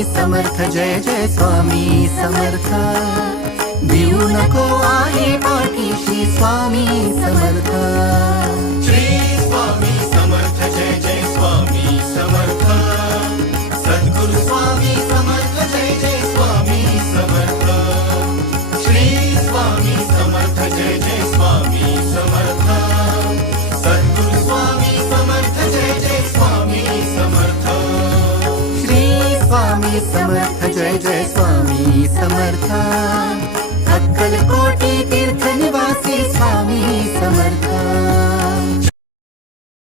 स्वामी समर्थ, जय जय स्वामी समर्थ। भिवू नको आहे पाठीशी स्वामी समर्थ। श्री स्वामी समर्थ, जय जय स्वामी समर्थ। सद्गुरु स्वामी समर्थ, जय जय स्वामी समर्थ। श्री स्वामी समर्थ, जय जय स्वामी समर्थ। सद्गुरु स्वामी समर्थ, जय जय स्वामी समर्थ। श्री स्वामी समर्थ, जय जय स्वामी समर्थ। अक्कलकोटी तीर्थ निवासी स्वामी समर्थ।